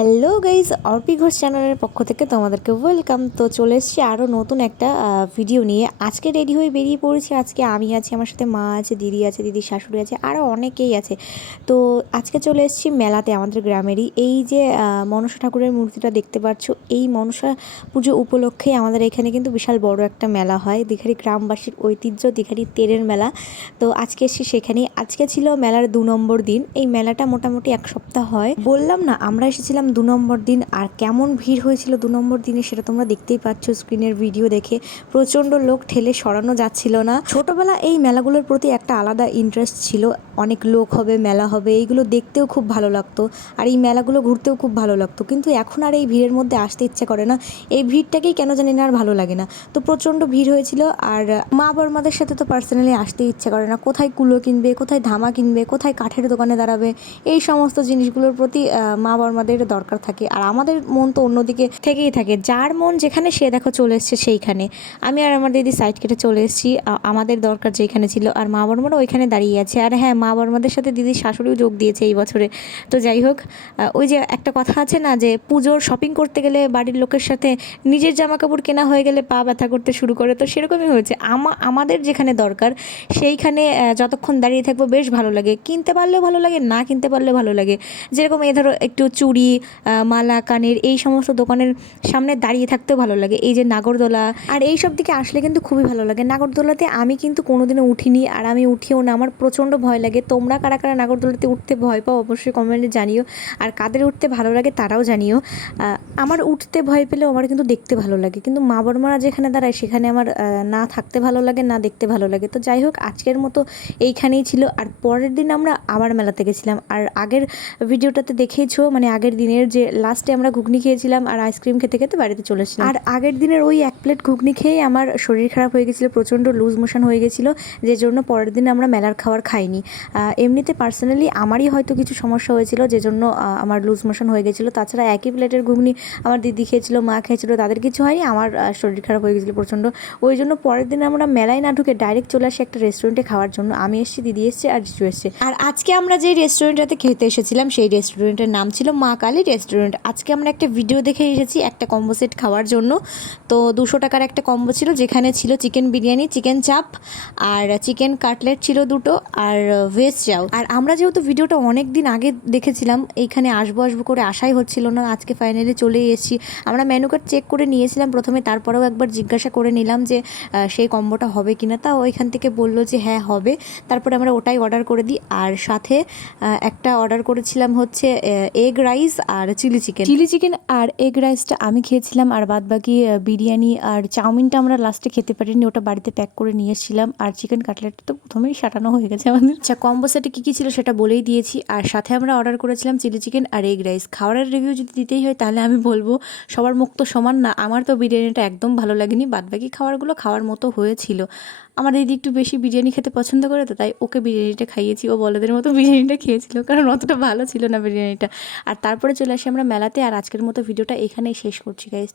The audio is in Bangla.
হ্যালো গাইজ অর্পি ঘোষ চ্যানেলের পক্ষ থেকে তোমাদেরকে ওয়েলকাম তো চলে এসেছি আরও নতুন একটা ভিডিও নিয়ে। আজকে রেডি হয়ে বেরিয়ে পড়েছি। আজকে আমি আছি, আমার সাথে মা আছে, দিদি আছে, দিদির শাশুড়ি আছে আরও অনেকেই আছে। তো আজকে চলে এসেছি মেলাতে আমাদের গ্রামেরই। এই যে মনসা ঠাকুরের মূর্তিটা দেখতে পাচ্ছ, এই মনসা পুজো উপলক্ষেই আমাদের এখানে কিন্তু বিশাল বড় একটা মেলা হয়। দীঘারি গ্রামবাসীর ঐতিহ্য, দীঘারি তেরের মেলা। তো আজকে এসেছি সেখানেই। আজকে ছিল মেলার দু নম্বর দিন। এই মেলাটা মোটামুটি এক সপ্তাহ হয়। বললাম না, আমরা এসেছিলাম দু নম্বর দিন আর কেমন ভিড় হয়েছিল দু নম্বর দিনে সেটা তোমরা দেখতেই পাচ্ছ স্ক্রিনের ভিডিও দেখে। প্রচণ্ড লোক ঠেলে সরানো যাচ্ছিল না। ছোটবেলা এই মেলাগুলোর প্রতি একটা আলাদা ইন্টারেস্ট ছিল। অনেক লোক হবে, মেলা হবে, এইগুলো দেখতেও খুব ভালো লাগতো আর এই মেলাগুলো ঘুরতেও খুব ভালো লাগতো। কিন্তু এখন আর এই ভিড়ের মধ্যে আসতে ইচ্ছে করে না। এই ভিড়টাকেই কেন জানি না আর ভালো লাগে না। তো প্রচণ্ড ভিড় হয়েছিল আর মা বর্মাদের সাথে তো পার্সোনালি আসতে ইচ্ছে করে না। কোথায় কুলো কিনবে, কোথায় ধামা কিনবে, কোথায় কাঠের দোকানে দাঁড়াবে, এই সমস্ত জিনিসগুলোর প্রতি মা বর্মাদের দরকার। থাকে। আর আমাদের মন তো অন্যদিকে থেকেই থাকে। যার মন যেখানে সে দেখো চলে এসছে সেইখানে। আমি আর আমার দিদি সাইড কেটে চলে এসেছি। আমাদের দরকার যেখানে ছিল। আর মা বর্মারা ওইখানে দাঁড়িয়ে আছে। আর হ্যাঁ মা বর্মাদের সাথে দিদির শাশুড়িও যোগ দিয়েছে এই বছরে। তো যাই হোক ওই যে একটা কথা আছে না যে, পুজোর শপিং করতে গেলে বাড়ির লোকের সাথে নিজের জামা কাপড় কেনা হয়ে গেলে পা ব্যথা করতে শুরু করে। তো সেরকমই হয়েছে। আমা, আমাদের যেখানে দরকার, সেইখানে যতক্ষণ দাঁড়িয়ে থাকব বেশ ভালো লাগে। কিনতে পারলেও ভালো লাগে, না কিনতে পারলেও ভালো লাগে। যেরকম এই ধরো একটু চুড়ি মালা, কানের, এই সমস্ত দোকানের সামনে দাঁড়িয়ে থাকতেও ভালো লাগে। এই যে নাগরদোলা, আর এই সব দিকে আসলে কিন্তু খুবই ভালো লাগে। নাগরদোলাতে আমি কিন্তু কোনোদিনও উঠিনি, আর আমি উঠিও না। আমার প্রচণ্ড ভয় লাগে। তোমরা কারা কারা নাগরদোলাতে উঠতে ভয় পাও অবশ্যই কমেন্টে জানিও। আর কাদের উঠতে ভালো লাগে তারাও জানিও। আমার উঠতে ভয় পেলেও আমার কিন্তু দেখতে ভালো লাগে। কিন্তু মা বড়মারা যেখানে দাঁড়ায়, সেখানে আমার না থাকতে ভালো লাগে, না দেখতে ভালো লাগে। তো যাই হোক, আজকের মতো এইখানেই ছিল। আর পরের দিন আমরা আবার মেলাতে গেছিলাম। আর আগের ভিডিওটাতে দেখেইছো মানে আগের দিনের যে লাস্টে আমরা ঘুগনি খেয়েছিলাম আর আইসক্রিম খেতে খেতে বাড়িতে চলে এসেছিলাম আর আগের দিনের ওই এক প্লেট ঘুগনি খেয়েই আমার শরীর খারাপ হয়ে গেছিল প্রচণ্ড লুজ মোশন হয়ে গেছিল যে জন্য পরের দিন আমরা মেলার খাবার খাইনি। এমনিতে পার্সোনালি আমারই হয়তো কিছু সমস্যা হয়েছিল যে জন্য আমার লুজ মোশন হয়ে গেছিল। তাছাড়া একই প্লেটের ঘুগনি আমার দিদি খেয়েছিল মা খেয়েছিল তাদের কিছু হয়নি আমার শরীর খারাপ হয়ে গেছিল প্রচণ্ড। ওই জন্য পরের দিন আমরা মেলায় না ঢুকে ডাইরেক্ট চলে আসি একটা রেস্টুরেন্টে খাওয়ার জন্য। আমি এসেছি দিদি এসছে আর জিজু এসছে। আর আজকে আমরা যে রেস্টুরেন্টটাতে খেতে এসেছিলাম সেই রেস্টুরেন্টের নাম ছিল মা কালী রেস্টুরেন্ট আজকে আমরা একটা ভিডিও দেখে এসেছি একটা কম্বো সেট খাওয়ার জন্য। তো দুশো টাকার একটা কম্বো ছিল, যেখানে ছিল চিকেন বিরিয়ানি চিকেন চাপ আর চিকেন কাটলেট ছিল দুটো আর ভেজ চাও। আর আমরা যেহেতু ভিডিওটা অনেক দিন আগে দেখেছিলাম, এইখানে আসব আসব করে আশাই হচ্ছিল না, আজকে ফাইনালি চলেই এসেছি। আমরা মেনু কার্ড চেক করে নিয়েছিলাম প্রথমে, তারপরেও একবার জিজ্ঞাসা করে নিলাম যে সেই কম্বোটা হবে কিনা। তা ওইখান থেকে বলল যে হ্যাঁ হবে। তারপরে আমরা ওটাই অর্ডার করে দিই। আর সাথে একটা অর্ডার করেছিলাম হচ্ছে এগ রাইস আর চিলি চিকেন। চিলি চিকেন আর এগ রাইসটা আমি খেয়েছিলাম আর বাদ বাকি বিরিয়ানি আর চাউমিনটা আমরা লাস্টে খেতে পারিনি ওটা বাড়িতে প্যাক করে নিয়ে এসেছিলাম। আর চিকেন কাটলেটটা তো প্রথমেই সাটানো হয়ে গেছে আমাদের। আচ্ছা কম্বো সেটে কী কী ছিল সেটা বলেই দিয়েছি। আর সাথে আমরা অর্ডার করেছিলাম চিলি চিকেন আর এগ রাইস। খাবারের রিভিউ যদি দিতেই হয় তাহলে আমি বলব সবার মুখ তো সমান না। আমার তো বিরিয়ানিটা একদম ভালো লাগেনি। বাদ বাকি খাবারগুলো খাওয়ার মতো হয়েছিল। আমার দিদি একটু বেশি বিরিয়ানি খেতে পছন্দ করে তো তাই ওকে বিরিয়ানিটা খাইয়েছি। ও বলদের মতো বিরিয়ানিটা খেয়েছিল কারণ অতটা ভালো ছিল না বিরিয়ানিটা। আর তারপরে চলে আসি আমরা মেলাতে। আর আজকের মতো ভিডিওটা এখানেই শেষ করছি গাইজ